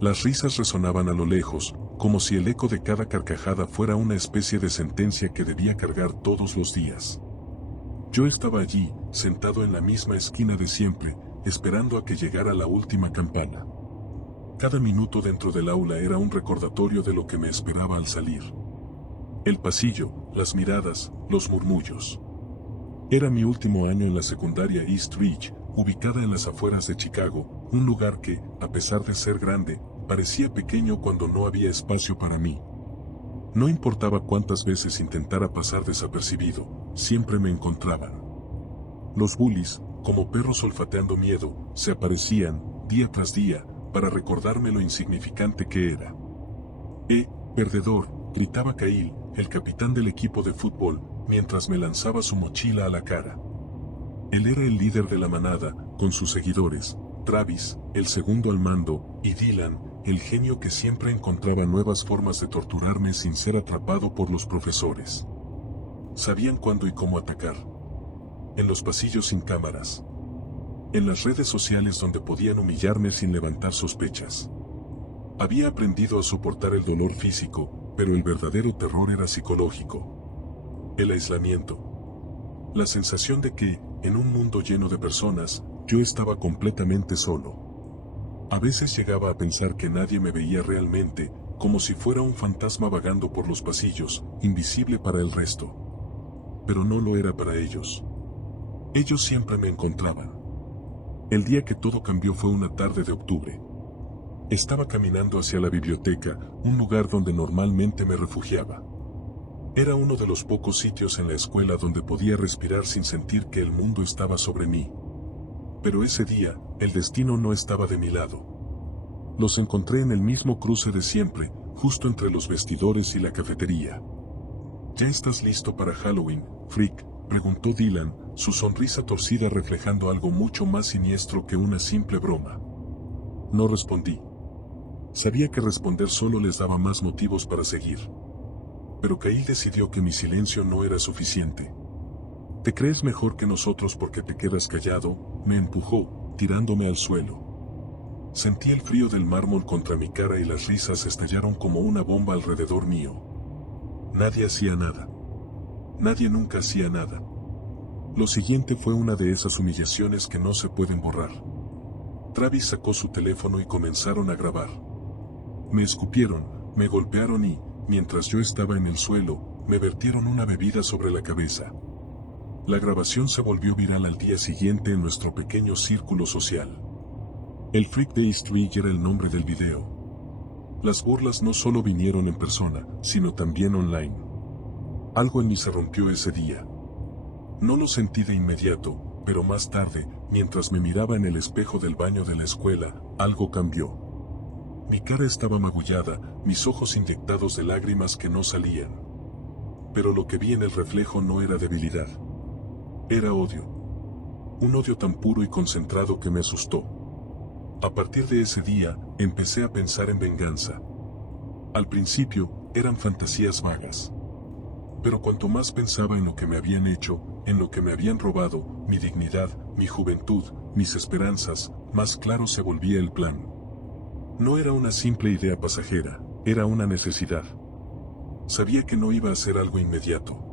Las risas resonaban a lo lejos, como si el eco de cada carcajada fuera una especie de sentencia que debía cargar todos los días. Yo estaba allí, sentado en la misma esquina de siempre, esperando a que llegara la última campana. Cada minuto dentro del aula era un recordatorio de lo que me esperaba al salir. El pasillo, las miradas, los murmullos. Era mi último año en la secundaria East Ridge, ubicada en las afueras de Chicago, un lugar que, a pesar de ser grande, parecía pequeño cuando no había espacio para mí. No importaba cuántas veces intentara pasar desapercibido, siempre me encontraban. Los bullies, como perros olfateando miedo, se aparecían, día tras día, para recordarme lo insignificante que era. Perdedor, gritaba Kyle, el capitán del equipo de fútbol, mientras me lanzaba su mochila a la cara. Él era el líder de la manada, con sus seguidores, Travis, el segundo al mando, y Dylan, el genio que siempre encontraba nuevas formas de torturarme sin ser atrapado por los profesores. Sabían cuándo y cómo atacar. En los pasillos sin cámaras. En las redes sociales donde podían humillarme sin levantar sospechas. Había aprendido a soportar el dolor físico, pero el verdadero terror era psicológico. El aislamiento. La sensación de que, en un mundo lleno de personas, yo estaba completamente solo. A veces llegaba a pensar que nadie me veía realmente, como si fuera un fantasma vagando por los pasillos, invisible para el resto. Pero no lo era para ellos. Ellos siempre me encontraban. El día que todo cambió fue una tarde de octubre. Estaba caminando hacia la biblioteca, un lugar donde normalmente me refugiaba. Era uno de los pocos sitios en la escuela donde podía respirar sin sentir que el mundo estaba sobre mí. Pero ese día, el destino no estaba de mi lado. Los encontré en el mismo cruce de siempre, justo entre los vestidores y la cafetería. ¿Ya estás listo para Halloween, Freak?, preguntó Dylan, su sonrisa torcida reflejando algo mucho más siniestro que una simple broma. No respondí. Sabía que responder solo les daba más motivos para seguir. Pero Kyle decidió que mi silencio no era suficiente. ¿Te crees mejor que nosotros porque te quedas callado?, me empujó, tirándome al suelo. Sentí el frío del mármol contra mi cara y las risas estallaron como una bomba alrededor mío. Nadie hacía nada. Nadie nunca hacía nada. Lo siguiente fue una de esas humillaciones que no se pueden borrar. Travis sacó su teléfono y comenzaron a grabar. Me escupieron, me golpearon y, mientras yo estaba en el suelo, me vertieron una bebida sobre la cabeza. La grabación se volvió viral al día siguiente en nuestro pequeño círculo social. El Freak de East Ridge era el nombre del video. Las burlas no solo vinieron en persona, sino también online. Algo en mí se rompió ese día. No lo sentí de inmediato, pero más tarde, mientras me miraba en el espejo del baño de la escuela, algo cambió. Mi cara estaba magullada, mis ojos inyectados de lágrimas que no salían. Pero lo que vi en el reflejo no era debilidad. Era odio. Un odio tan puro y concentrado que me asustó. A partir de ese día, empecé a pensar en venganza. Al principio, eran fantasías vagas. Pero cuanto más pensaba en lo que me habían hecho, en lo que me habían robado, mi dignidad, mi juventud, mis esperanzas, más claro se volvía el plan. No era una simple idea pasajera, era una necesidad. Sabía que no iba a ser algo inmediato.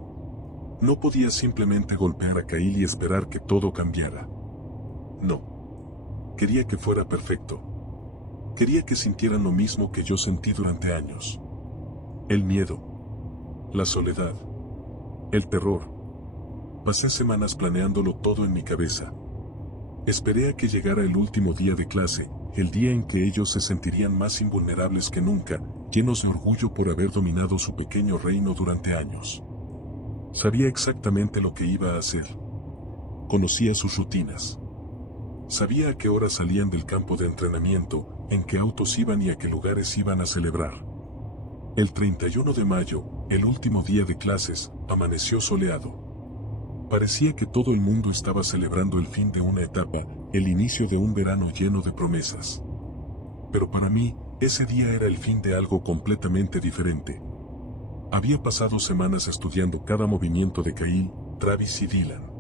No podía simplemente golpear a Kyle y esperar que todo cambiara. No. Quería que fuera perfecto. Quería que sintieran lo mismo que yo sentí durante años. El miedo. La soledad. El terror. Pasé semanas planeándolo todo en mi cabeza. Esperé a que llegara el último día de clase, el día en que ellos se sentirían más invulnerables que nunca, llenos de orgullo por haber dominado su pequeño reino durante años. Sabía exactamente lo que iba a hacer. Conocía sus rutinas. Sabía a qué hora salían del campo de entrenamiento, en qué autos iban y a qué lugares iban a celebrar. El 31 de mayo, el último día de clases, amaneció soleado. Parecía que todo el mundo estaba celebrando el fin de una etapa, el inicio de un verano lleno de promesas. Pero para mí, ese día era el fin de algo completamente diferente. Había pasado semanas estudiando cada movimiento de Kyle, Travis y Dylan.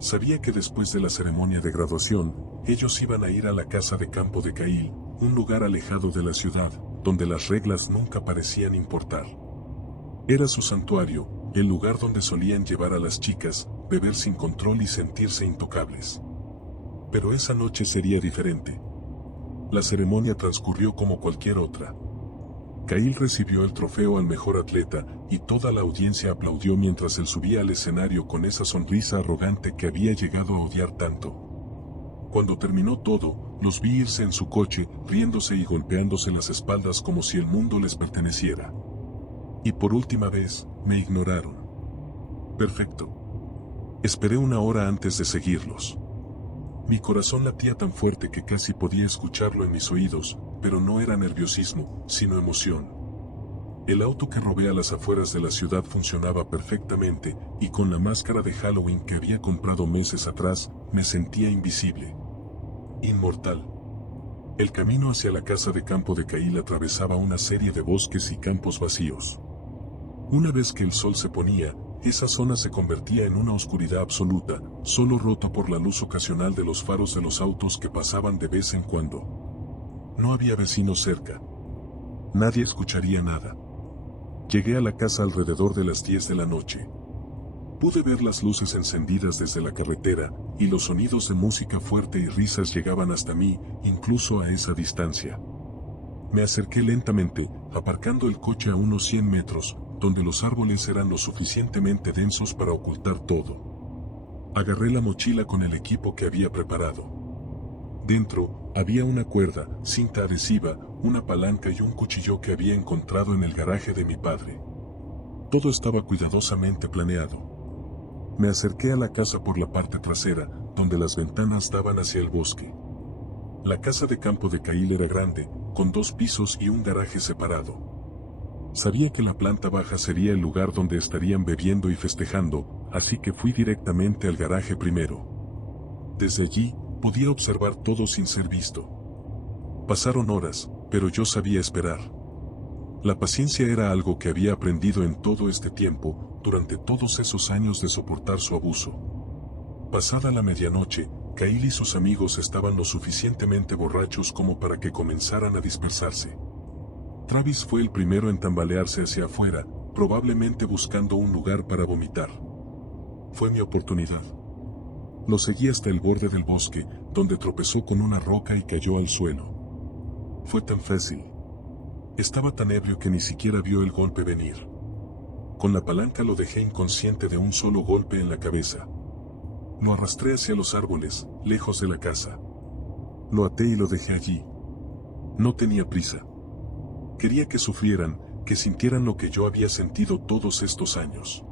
Sabía que después de la ceremonia de graduación, ellos iban a ir a la casa de campo de Kyle, un lugar alejado de la ciudad, donde las reglas nunca parecían importar. Era su santuario, el lugar donde solían llevar a las chicas, beber sin control y sentirse intocables. Pero esa noche sería diferente. La ceremonia transcurrió como cualquier otra. Kyle recibió el trofeo al mejor atleta, y toda la audiencia aplaudió mientras él subía al escenario con esa sonrisa arrogante que había llegado a odiar tanto. Cuando terminó todo, los vi irse en su coche, riéndose y golpeándose las espaldas como si el mundo les perteneciera. Y por última vez, me ignoraron. Perfecto. Esperé una hora antes de seguirlos. Mi corazón latía tan fuerte que casi podía escucharlo en mis oídos, pero no era nerviosismo, sino emoción. El auto que robé a las afueras de la ciudad funcionaba perfectamente, y con la máscara de Halloween que había comprado meses atrás, me sentía invisible. Inmortal. El camino hacia la casa de campo de Kyle atravesaba una serie de bosques y campos vacíos. Una vez que el sol se ponía, esa zona se convertía en una oscuridad absoluta, solo rota por la luz ocasional de los faros de los autos que pasaban de vez en cuando. No había vecinos cerca. Nadie escucharía nada. Llegué a la casa alrededor de las 10 de la noche. Pude ver las luces encendidas desde la carretera, y los sonidos de música fuerte y risas llegaban hasta mí, incluso a esa distancia. Me acerqué lentamente, aparcando el coche a unos 100 metros, donde los árboles eran lo suficientemente densos para ocultar todo. Agarré la mochila con el equipo que había preparado. Dentro, había una cuerda, cinta adhesiva, una palanca y un cuchillo que había encontrado en el garaje de mi padre. Todo estaba cuidadosamente planeado. Me acerqué a la casa por la parte trasera, donde las ventanas daban hacia el bosque. La casa de campo de Kyle era grande, con 2 pisos y un garaje separado. Sabía que la planta baja sería el lugar donde estarían bebiendo y festejando, así que fui directamente al garaje primero. Desde allí, podía observar todo sin ser visto. Pasaron horas, pero yo sabía esperar. La paciencia era algo que había aprendido en todo este tiempo, durante todos esos años de soportar su abuso. Pasada la medianoche, Kyle y sus amigos estaban lo suficientemente borrachos como para que comenzaran a dispersarse. Travis fue el primero en tambalearse hacia afuera, probablemente buscando un lugar para vomitar. Fue mi oportunidad. Lo seguí hasta el borde del bosque, donde tropezó con una roca y cayó al suelo. Fue tan fácil. Estaba tan ebrio que ni siquiera vio el golpe venir. Con la palanca lo dejé inconsciente de un solo golpe en la cabeza. Lo arrastré hacia los árboles, lejos de la casa. Lo até y lo dejé allí. No tenía prisa. Quería que sufrieran, que sintieran lo que yo había sentido todos estos años.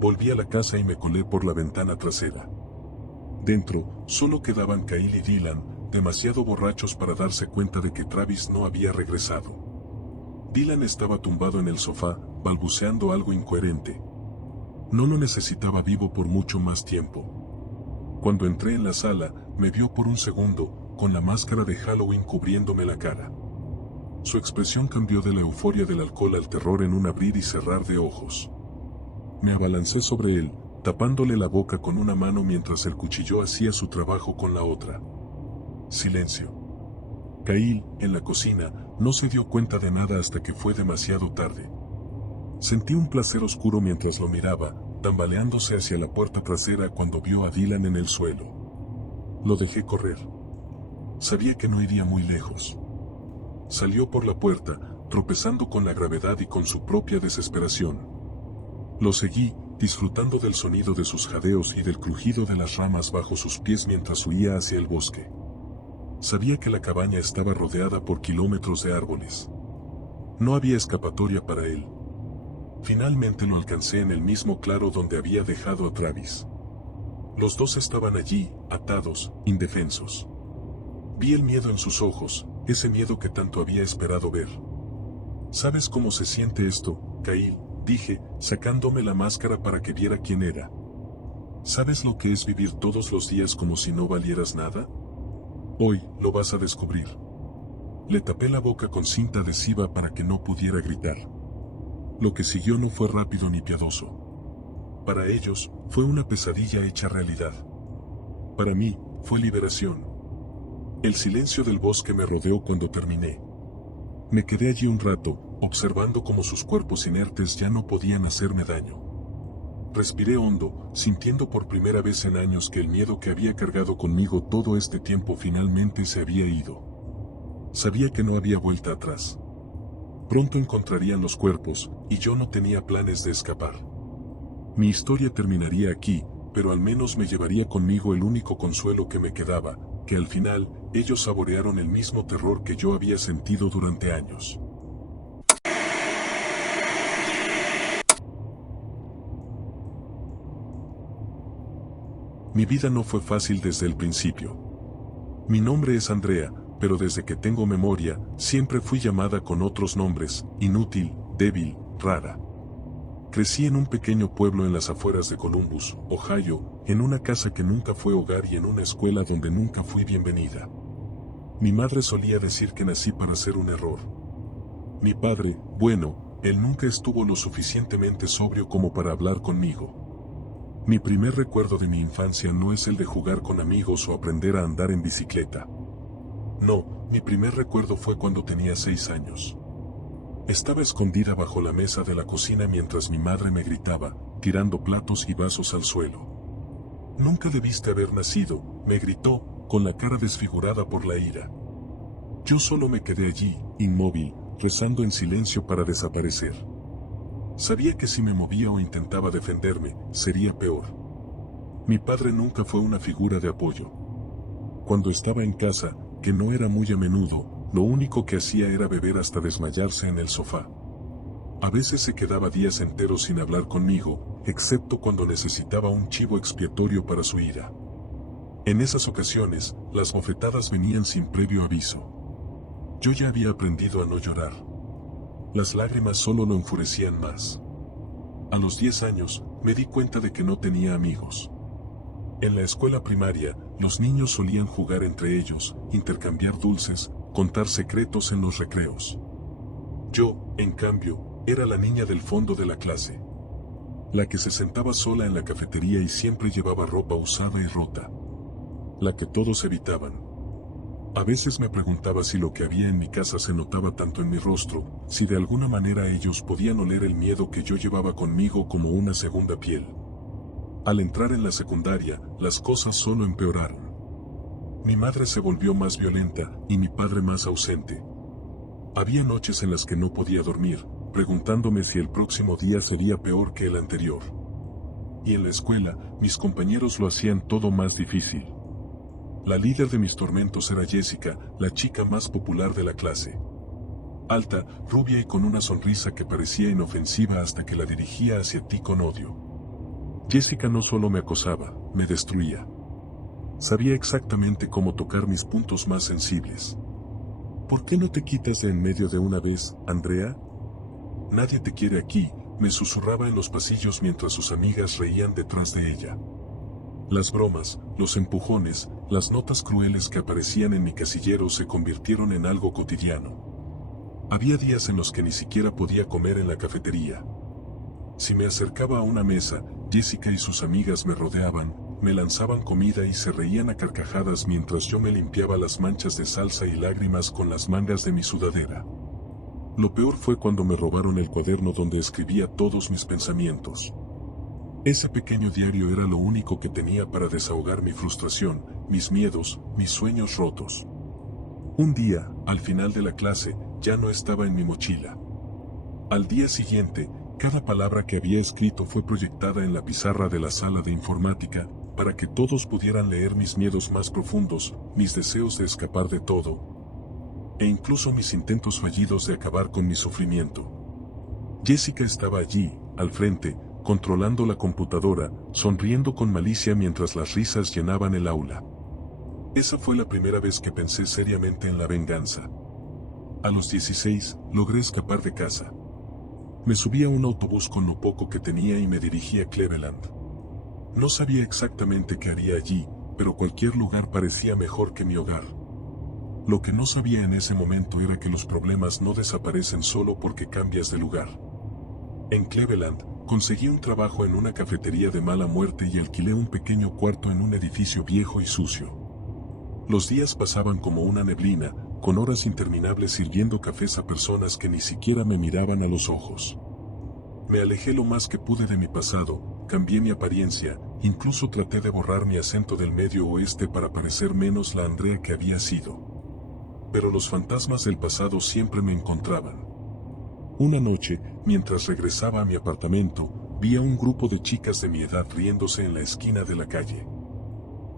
Volví a la casa y me colé por la ventana trasera. Dentro, solo quedaban Kyle y Dylan, demasiado borrachos para darse cuenta de que Travis no había regresado. Dylan estaba tumbado en el sofá, balbuceando algo incoherente. No lo necesitaba vivo por mucho más tiempo. Cuando entré en la sala, me vio por un segundo, con la máscara de Halloween cubriéndome la cara. Su expresión cambió de la euforia del alcohol al terror en un abrir y cerrar de ojos. Me abalancé sobre él, tapándole la boca con una mano mientras el cuchillo hacía su trabajo con la otra. Silencio. Kyle, en la cocina, no se dio cuenta de nada hasta que fue demasiado tarde. Sentí un placer oscuro mientras lo miraba, tambaleándose hacia la puerta trasera cuando vio a Dylan en el suelo. Lo dejé correr. Sabía que no iría muy lejos. Salió por la puerta, tropezando con la gravedad y con su propia desesperación. Lo seguí, disfrutando del sonido de sus jadeos y del crujido de las ramas bajo sus pies mientras huía hacia el bosque. Sabía que la cabaña estaba rodeada por kilómetros de árboles. No había escapatoria para él. Finalmente lo alcancé en el mismo claro donde había dejado a Travis. Los dos estaban allí, atados, indefensos. Vi el miedo en sus ojos, ese miedo que tanto había esperado ver. ¿Sabes cómo se siente esto, Kyle?, dije, sacándome la máscara para que viera quién era. ¿Sabes lo que es vivir todos los días como si no valieras nada? Hoy, lo vas a descubrir. Le tapé la boca con cinta adhesiva para que no pudiera gritar. Lo que siguió no fue rápido ni piadoso. Para ellos, fue una pesadilla hecha realidad. Para mí, fue liberación. El silencio del bosque me rodeó cuando terminé. Me quedé allí un rato, observando cómo sus cuerpos inertes ya no podían hacerme daño. Respiré hondo, sintiendo por primera vez en años que el miedo que había cargado conmigo todo este tiempo finalmente se había ido. Sabía que no había vuelta atrás. Pronto encontrarían los cuerpos, y yo no tenía planes de escapar. Mi historia terminaría aquí, pero al menos me llevaría conmigo el único consuelo que me quedaba, que al final, ellos saborearon el mismo terror que yo había sentido durante años. Mi vida no fue fácil desde el principio. Mi nombre es Andrea, pero desde que tengo memoria, siempre fui llamada con otros nombres: inútil, débil, rara. Crecí en un pequeño pueblo en las afueras de Columbus, Ohio, en una casa que nunca fue hogar y en una escuela donde nunca fui bienvenida. Mi madre solía decir que nací para ser un error. Mi padre, bueno, él nunca estuvo lo suficientemente sobrio como para hablar conmigo. Mi primer recuerdo de mi infancia no es el de jugar con amigos o aprender a andar en bicicleta. No, mi primer recuerdo fue cuando tenía 6 años. Estaba escondida bajo la mesa de la cocina mientras mi madre me gritaba, tirando platos y vasos al suelo. Nunca debiste haber nacido, me gritó, con la cara desfigurada por la ira. Yo solo me quedé allí, inmóvil, rezando en silencio para desaparecer. Sabía que si me movía o intentaba defenderme, sería peor. Mi padre nunca fue una figura de apoyo. Cuando estaba en casa, que no era muy a menudo, lo único que hacía era beber hasta desmayarse en el sofá. A veces se quedaba días enteros sin hablar conmigo, excepto cuando necesitaba un chivo expiatorio para su ira. En esas ocasiones, las bofetadas venían sin previo aviso. Yo ya había aprendido a no llorar. Las lágrimas solo lo enfurecían más. A los 10 años, me di cuenta de que no tenía amigos. En la escuela primaria, los niños solían jugar entre ellos, intercambiar dulces, contar secretos en los recreos. Yo, en cambio, era la niña del fondo de la clase. La que se sentaba sola en la cafetería y siempre llevaba ropa usada y rota. La que todos evitaban. A veces me preguntaba si lo que había en mi casa se notaba tanto en mi rostro, si de alguna manera ellos podían oler el miedo que yo llevaba conmigo como una segunda piel. Al entrar en la secundaria, las cosas solo empeoraron. Mi madre se volvió más violenta y mi padre más ausente. Había noches en las que no podía dormir, preguntándome si el próximo día sería peor que el anterior. Y en la escuela, mis compañeros lo hacían todo más difícil. La líder de mis tormentos era Jessica, la chica más popular de la clase. Alta, rubia y con una sonrisa que parecía inofensiva hasta que la dirigía hacia ti con odio. Jessica no solo me acosaba, me destruía. Sabía exactamente cómo tocar mis puntos más sensibles. ¿Por qué no te quitas de en medio de una vez, Andrea? Nadie te quiere aquí, me susurraba en los pasillos mientras sus amigas reían detrás de ella. Las bromas, los empujones, las notas crueles que aparecían en mi casillero se convirtieron en algo cotidiano. Había días en los que ni siquiera podía comer en la cafetería. Si me acercaba a una mesa, Jessica y sus amigas me rodeaban, me lanzaban comida y se reían a carcajadas mientras yo me limpiaba las manchas de salsa y lágrimas con las mangas de mi sudadera. Lo peor fue cuando me robaron el cuaderno donde escribía todos mis pensamientos. Ese pequeño diario era lo único que tenía para desahogar mi frustración, mis miedos, mis sueños rotos. Un día, al final de la clase, ya no estaba en mi mochila. Al día siguiente, cada palabra que había escrito fue proyectada en la pizarra de la sala de informática, para que todos pudieran leer mis miedos más profundos, mis deseos de escapar de todo, e incluso mis intentos fallidos de acabar con mi sufrimiento. Jessica estaba allí, al frente, controlando la computadora, sonriendo con malicia mientras las risas llenaban el aula. Esa fue la primera vez que pensé seriamente en la venganza. A los 16, logré escapar de casa. Me subí a un autobús con lo poco que tenía y me dirigí a Cleveland. No sabía exactamente qué haría allí, pero cualquier lugar parecía mejor que mi hogar. Lo que no sabía en ese momento era que los problemas no desaparecen solo porque cambias de lugar. En Cleveland, conseguí un trabajo en una cafetería de mala muerte y alquilé un pequeño cuarto en un edificio viejo y sucio. Los días pasaban como una neblina, con horas interminables sirviendo cafés a personas que ni siquiera me miraban a los ojos. Me alejé lo más que pude de mi pasado, cambié mi apariencia, incluso traté de borrar mi acento del Medio Oeste para parecer menos la Andrea que había sido. Pero los fantasmas del pasado siempre me encontraban. Una noche, mientras regresaba a mi apartamento, vi a un grupo de chicas de mi edad riéndose en la esquina de la calle.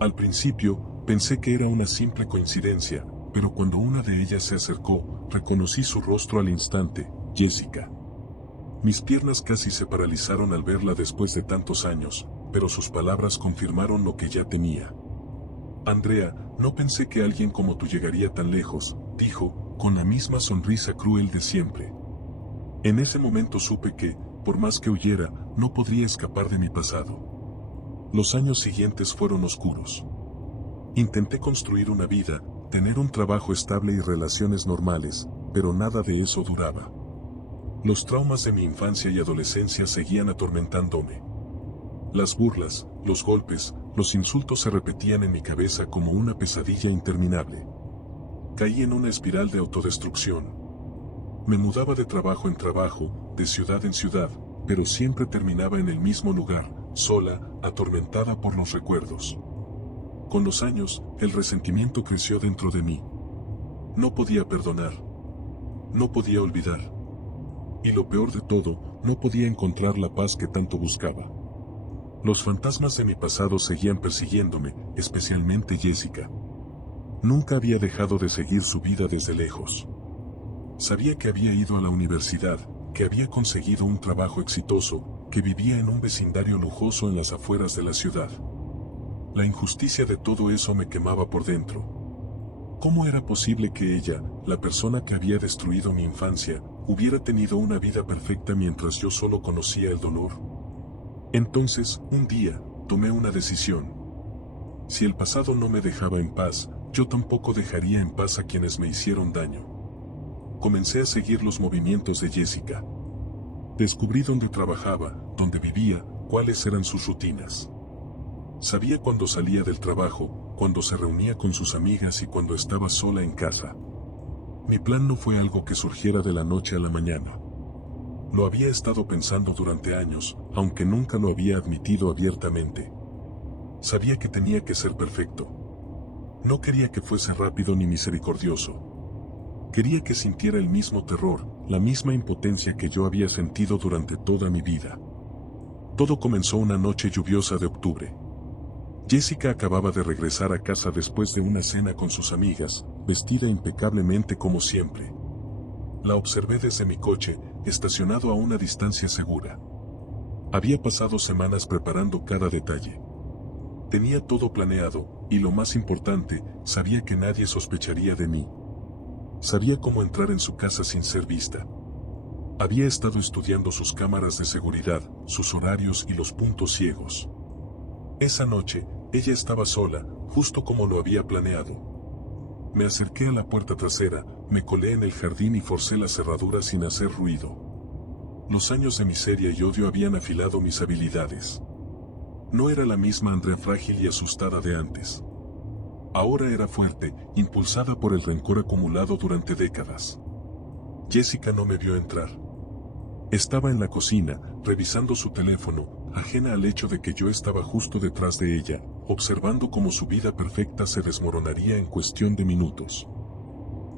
Al principio, pensé que era una simple coincidencia, pero cuando una de ellas se acercó, reconocí su rostro al instante, Jessica. Mis piernas casi se paralizaron al verla después de tantos años, pero sus palabras confirmaron lo que ya temía. Andrea, no pensé que alguien como tú llegaría tan lejos, dijo, con la misma sonrisa cruel de siempre. En ese momento supe que, por más que huyera, no podría escapar de mi pasado. Los años siguientes fueron oscuros. Intenté construir una vida, tener un trabajo estable y relaciones normales, pero nada de eso duraba. Los traumas de mi infancia y adolescencia seguían atormentándome. Las burlas, los golpes, los insultos se repetían en mi cabeza como una pesadilla interminable. Caí en una espiral de autodestrucción. Me mudaba de trabajo en trabajo, de ciudad en ciudad, pero siempre terminaba en el mismo lugar, sola, atormentada por los recuerdos. Con los años, el resentimiento creció dentro de mí. No podía perdonar. No podía olvidar. Y lo peor de todo, no podía encontrar la paz que tanto buscaba. Los fantasmas de mi pasado seguían persiguiéndome, especialmente Jessica. Nunca había dejado de seguir su vida desde lejos. Sabía que había ido a la universidad, que había conseguido un trabajo exitoso, que vivía en un vecindario lujoso en las afueras de la ciudad. La injusticia de todo eso me quemaba por dentro. ¿Cómo era posible que ella, la persona que había destruido mi infancia, hubiera tenido una vida perfecta mientras yo solo conocía el dolor? Entonces, un día, tomé una decisión. Si el pasado no me dejaba en paz, yo tampoco dejaría en paz a quienes me hicieron daño. Comencé a seguir los movimientos de Jessica. Descubrí dónde trabajaba, dónde vivía, cuáles eran sus rutinas. Sabía cuándo salía del trabajo, cuándo se reunía con sus amigas y cuándo estaba sola en casa. Mi plan no fue algo que surgiera de la noche a la mañana. Lo había estado pensando durante años, aunque nunca lo había admitido abiertamente. Sabía que tenía que ser perfecto. No quería que fuese rápido ni misericordioso. Quería que sintiera el mismo terror, la misma impotencia que yo había sentido durante toda mi vida. Todo comenzó una noche lluviosa de octubre. Jessica acababa de regresar a casa después de una cena con sus amigas, vestida impecablemente como siempre. La observé desde mi coche, estacionado a una distancia segura. Había pasado semanas preparando cada detalle. Tenía todo planeado, y lo más importante, sabía que nadie sospecharía de mí. Sabía cómo entrar en su casa sin ser vista. Había estado estudiando sus cámaras de seguridad, sus horarios y los puntos ciegos. Esa noche, ella estaba sola, justo como lo había planeado. Me acerqué a la puerta trasera, me colé en el jardín y forcé la cerradura sin hacer ruido. Los años de miseria y odio habían afilado mis habilidades. No era la misma Andrea frágil y asustada de antes. Ahora era fuerte, impulsada por el rencor acumulado durante décadas. Jessica no me vio entrar. Estaba en la cocina, revisando su teléfono, ajena al hecho de que yo estaba justo detrás de ella, observando cómo su vida perfecta se desmoronaría en cuestión de minutos.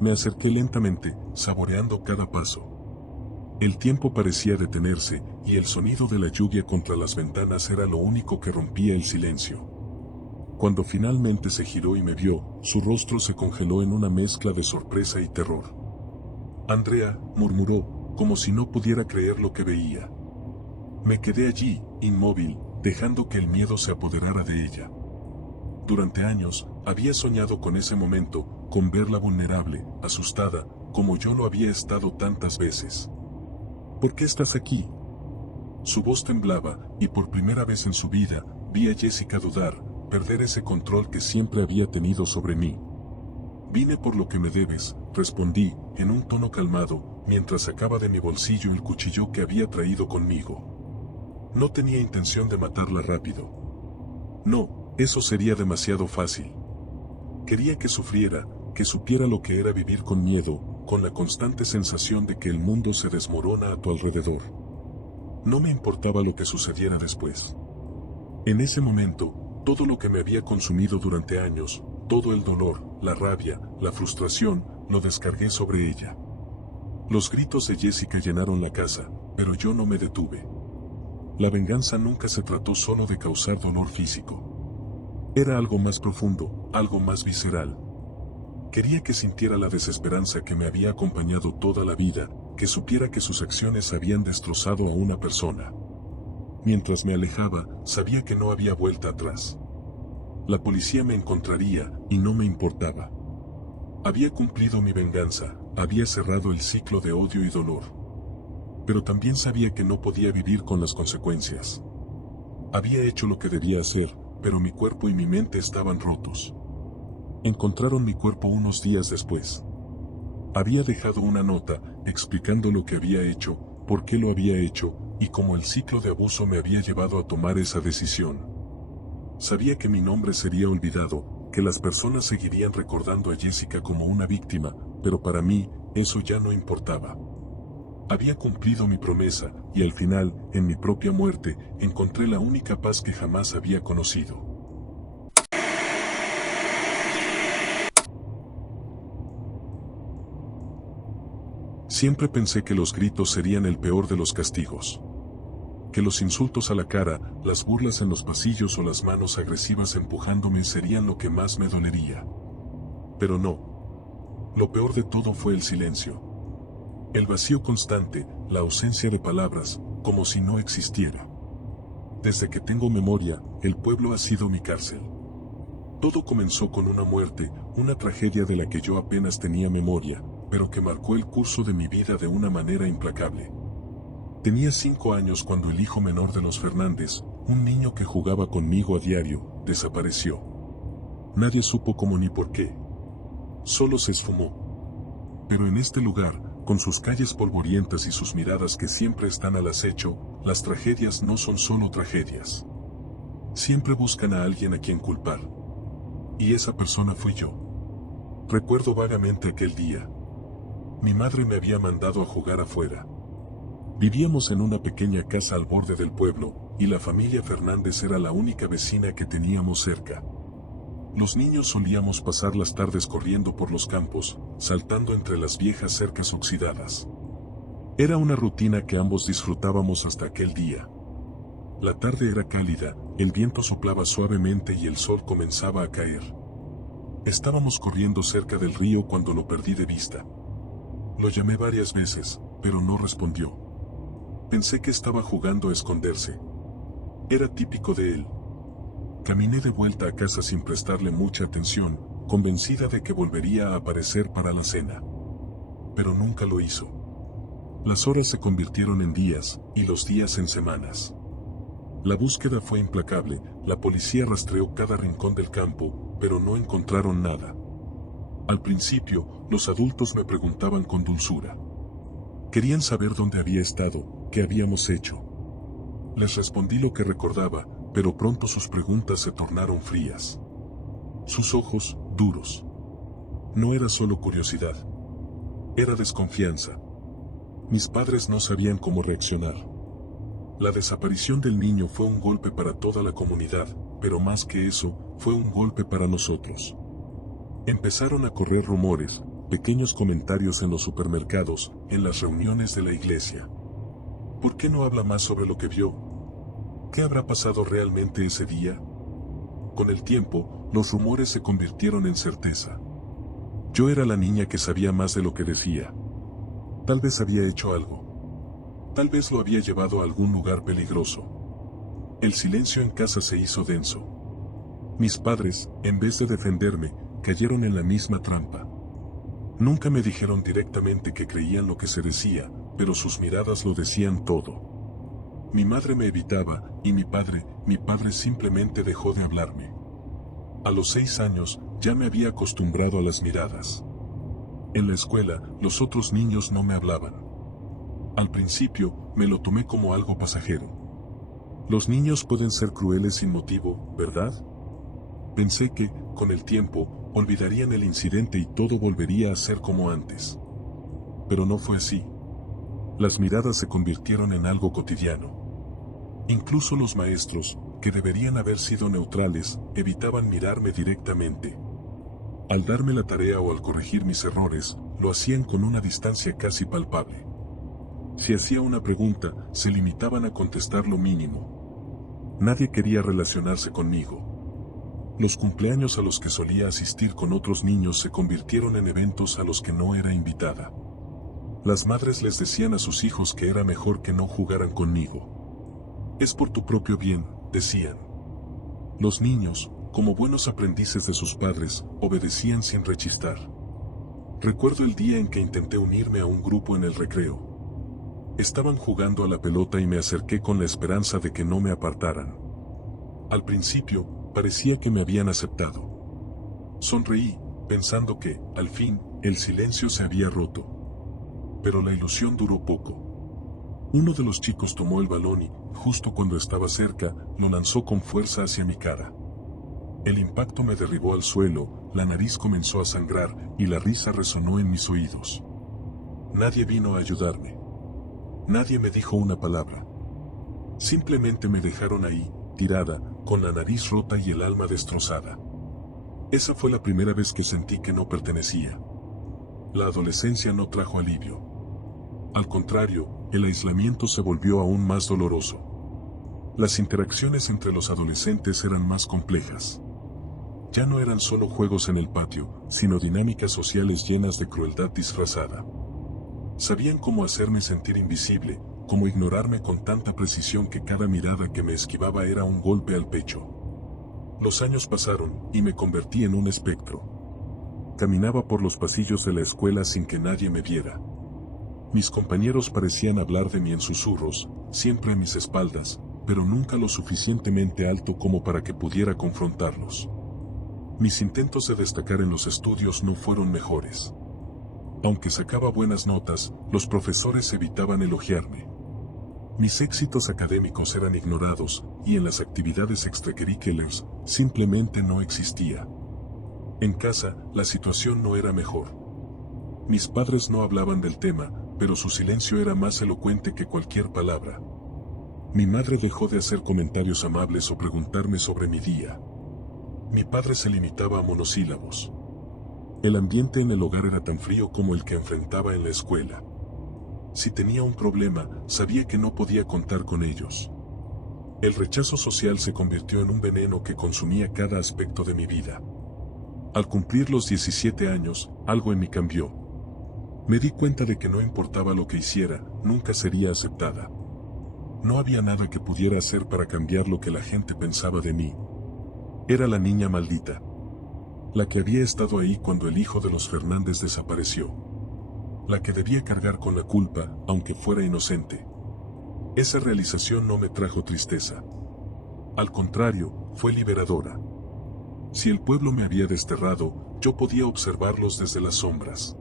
Me acerqué lentamente, saboreando cada paso. El tiempo parecía detenerse, y el sonido de la lluvia contra las ventanas era lo único que rompía el silencio. Cuando finalmente se giró y me vio, su rostro se congeló en una mezcla de sorpresa y terror. «Andrea», murmuró, como si no pudiera creer lo que veía. Me quedé allí, inmóvil, dejando que el miedo se apoderara de ella. Durante años, había soñado con ese momento, con verla vulnerable, asustada, como yo lo había estado tantas veces. «¿Por qué estás aquí?». Su voz temblaba, y por primera vez en su vida, vi a Jessica dudar, perder ese control que siempre había tenido sobre mí. «Vine por lo que me debes», respondí, en un tono calmado, mientras sacaba de mi bolsillo el cuchillo que había traído conmigo. No tenía intención de matarla rápido. No, eso sería demasiado fácil. Quería que sufriera, que supiera lo que era vivir con miedo, con la constante sensación de que el mundo se desmorona a tu alrededor. No me importaba lo que sucediera después. En ese momento, todo lo que me había consumido durante años, todo el dolor, la rabia, la frustración, lo descargué sobre ella. Los gritos de Jessica llenaron la casa, pero yo no me detuve. La venganza nunca se trató solo de causar dolor físico. Era algo más profundo, algo más visceral. Quería que sintiera la desesperanza que me había acompañado toda la vida, que supiera que sus acciones habían destrozado a una persona. Mientras me alejaba, sabía que no había vuelta atrás. La policía me encontraría, y no me importaba. Había cumplido mi venganza, había cerrado el ciclo de odio y dolor. Pero también sabía que no podía vivir con las consecuencias. Había hecho lo que debía hacer, pero mi cuerpo y mi mente estaban rotos. Encontraron mi cuerpo unos días después. Había dejado una nota, explicando lo que había hecho, por qué lo había hecho, y cómo el ciclo de abuso me había llevado a tomar esa decisión. Sabía que mi nombre sería olvidado, que las personas seguirían recordando a Jessica como una víctima, pero para mí, eso ya no importaba. Había cumplido mi promesa, y al final, en mi propia muerte, encontré la única paz que jamás había conocido. Siempre pensé que los gritos serían el peor de los castigos. Que los insultos a la cara, las burlas en los pasillos o las manos agresivas empujándome serían lo que más me dolería. Pero no. Lo peor de todo fue el silencio. El vacío constante, la ausencia de palabras, como si no existiera. Desde que tengo memoria, el pueblo ha sido mi cárcel. Todo comenzó con una muerte, una tragedia de la que yo apenas tenía memoria, pero que marcó el curso de mi vida de una manera implacable. Tenía 5 años cuando el hijo menor de los Fernández, un niño que jugaba conmigo a diario, desapareció. Nadie supo cómo ni por qué. Solo se esfumó. Pero en este lugar, con sus calles polvorientas y sus miradas que siempre están al acecho, las tragedias no son solo tragedias. Siempre buscan a alguien a quien culpar. Y esa persona fui yo. Recuerdo vagamente aquel día. Mi madre me había mandado a jugar afuera. Vivíamos en una pequeña casa al borde del pueblo, y la familia Fernández era la única vecina que teníamos cerca. Los niños solíamos pasar las tardes corriendo por los campos, saltando entre las viejas cercas oxidadas. Era una rutina que ambos disfrutábamos hasta aquel día. La tarde era cálida, el viento soplaba suavemente y el sol comenzaba a caer. Estábamos corriendo cerca del río cuando lo perdí de vista. Lo llamé varias veces, pero no respondió. Pensé que estaba jugando a esconderse. Era típico de él. Caminé de vuelta a casa sin prestarle mucha atención, convencida de que volvería a aparecer para la cena. Pero nunca lo hizo. Las horas se convirtieron en días, y los días en semanas. La búsqueda fue implacable, la policía rastreó cada rincón del campo, pero no encontraron nada. Al principio, los adultos me preguntaban con dulzura. Querían saber dónde había estado, qué habíamos hecho. Les respondí lo que recordaba, pero pronto sus preguntas se tornaron frías. Sus ojos, duros. No era solo curiosidad. Era desconfianza. Mis padres no sabían cómo reaccionar. La desaparición del niño fue un golpe para toda la comunidad, pero más que eso, fue un golpe para nosotros. Empezaron a correr rumores, pequeños comentarios en los supermercados, en las reuniones de la iglesia. ¿Por qué no habla más sobre lo que vio? ¿Qué habrá pasado realmente ese día? Con el tiempo, los rumores se convirtieron en certeza. Yo era la niña que sabía más de lo que decía. Tal vez había hecho algo. Tal vez lo había llevado a algún lugar peligroso. El silencio en casa se hizo denso. Mis padres, en vez de defenderme, cayeron en la misma trampa. Nunca me dijeron directamente que creían lo que se decía, pero sus miradas lo decían todo. Mi madre me evitaba, y mi padre simplemente dejó de hablarme. A los 6 años, ya me había acostumbrado a las miradas. En la escuela, los otros niños no me hablaban. Al principio, me lo tomé como algo pasajero. Los niños pueden ser crueles sin motivo, ¿verdad? Pensé que, con el tiempo, Olvidarían el incidente y todo volvería a ser como antes. Pero no fue así. Las miradas se convirtieron en algo cotidiano. Incluso los maestros, que deberían haber sido neutrales, evitaban mirarme directamente. Al darme la tarea o al corregir mis errores, lo hacían con una distancia casi palpable. Si hacía una pregunta, se limitaban a contestar lo mínimo. Nadie quería relacionarse conmigo. Los cumpleaños a los que solía asistir con otros niños se convirtieron en eventos a los que no era invitada. Las madres les decían a sus hijos que era mejor que no jugaran conmigo. Es por tu propio bien, decían. Los niños, como buenos aprendices de sus padres, obedecían sin rechistar. Recuerdo el día en que intenté unirme a un grupo en el recreo. Estaban jugando a la pelota y me acerqué con la esperanza de que no me apartaran. Al principio, parecía que me habían aceptado. Sonreí, pensando que, al fin, el silencio se había roto. Pero la ilusión duró poco. Uno de los chicos tomó el balón y, justo cuando estaba cerca, lo lanzó con fuerza hacia mi cara. El impacto me derribó al suelo, la nariz comenzó a sangrar y la risa resonó en mis oídos. Nadie vino a ayudarme. Nadie me dijo una palabra. Simplemente me dejaron ahí, tirada, con la nariz rota y el alma destrozada. Esa fue la primera vez que sentí que no pertenecía. La adolescencia no trajo alivio. Al contrario, el aislamiento se volvió aún más doloroso. Las interacciones entre los adolescentes eran más complejas. Ya no eran solo juegos en el patio, sino dinámicas sociales llenas de crueldad disfrazada. Sabían cómo hacerme sentir invisible, cómo ignorarme con tanta precisión que cada mirada que me esquivaba era un golpe al pecho. Los años pasaron, y me convertí en un espectro. Caminaba por los pasillos de la escuela sin que nadie me viera. Mis compañeros parecían hablar de mí en susurros, siempre a mis espaldas, pero nunca lo suficientemente alto como para que pudiera confrontarlos. Mis intentos de destacar en los estudios no fueron mejores. Aunque sacaba buenas notas, los profesores evitaban elogiarme. Mis éxitos académicos eran ignorados, y en las actividades extracurriculares, simplemente no existía. En casa, la situación no era mejor. Mis padres no hablaban del tema, pero su silencio era más elocuente que cualquier palabra. Mi madre dejó de hacer comentarios amables o preguntarme sobre mi día. Mi padre se limitaba a monosílabos. El ambiente en el hogar era tan frío como el que enfrentaba en la escuela. Si tenía un problema, sabía que no podía contar con ellos. El rechazo social se convirtió en un veneno que consumía cada aspecto de mi vida. Al cumplir los 17 años, algo en mí cambió. Me di cuenta de que no importaba lo que hiciera, nunca sería aceptada. No había nada que pudiera hacer para cambiar lo que la gente pensaba de mí. Era la niña maldita. La que había estado ahí cuando el hijo de los Fernández desapareció. La que debía cargar con la culpa, aunque fuera inocente. Esa realización no me trajo tristeza. Al contrario, fue liberadora. Si el pueblo me había desterrado, yo podía observarlos desde las sombras.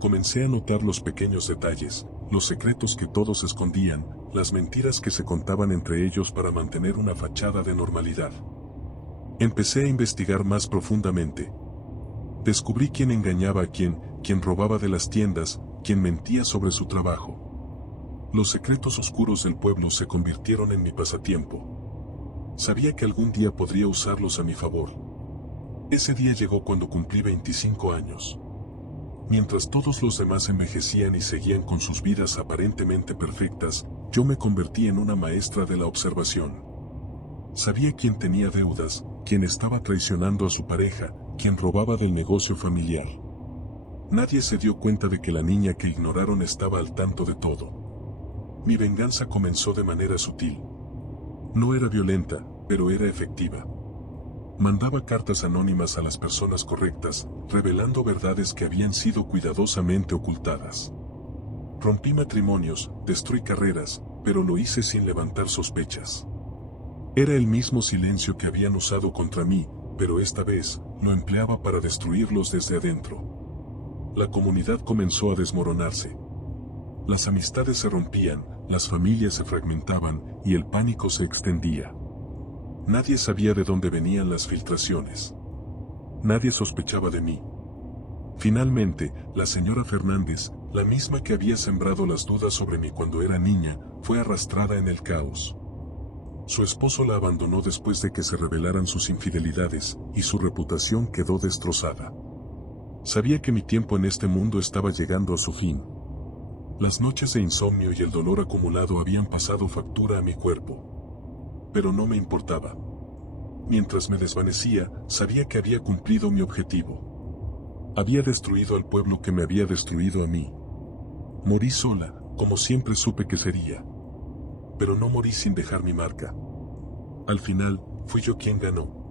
Comencé a notar los pequeños detalles, los secretos que todos escondían, las mentiras que se contaban entre ellos para mantener una fachada de normalidad. Empecé a investigar más profundamente. Descubrí quién engañaba a quién robaba de las tiendas, quién mentía sobre su trabajo. Los secretos oscuros del pueblo se convirtieron en mi pasatiempo. Sabía que algún día podría usarlos a mi favor. Ese día llegó cuando cumplí 25 años. Mientras todos los demás envejecían y seguían con sus vidas aparentemente perfectas, yo me convertí en una maestra de la observación. Sabía quién tenía deudas, quién estaba traicionando a su pareja, quién robaba del negocio familiar. Nadie se dio cuenta de que la niña que ignoraron estaba al tanto de todo. Mi venganza comenzó de manera sutil. No era violenta, pero era efectiva. Mandaba cartas anónimas a las personas correctas, revelando verdades que habían sido cuidadosamente ocultadas. Rompí matrimonios, destruí carreras, pero lo hice sin levantar sospechas. Era el mismo silencio que habían usado contra mí, pero esta vez, lo empleaba para destruirlos desde adentro. La comunidad comenzó a desmoronarse. Las amistades se rompían, las familias se fragmentaban, y el pánico se extendía. Nadie sabía de dónde venían las filtraciones. Nadie sospechaba de mí. Finalmente, la señora Fernández, la misma que había sembrado las dudas sobre mí cuando era niña, fue arrastrada en el caos. Su esposo la abandonó después de que se revelaran sus infidelidades, y su reputación quedó destrozada. Sabía que mi tiempo en este mundo estaba llegando a su fin. Las noches de insomnio y el dolor acumulado habían pasado factura a mi cuerpo. Pero no me importaba. Mientras me desvanecía, sabía que había cumplido mi objetivo. Había destruido al pueblo que me había destruido a mí. Morí sola, como siempre supe que sería. Pero no morí sin dejar mi marca. Al final, fui yo quien ganó.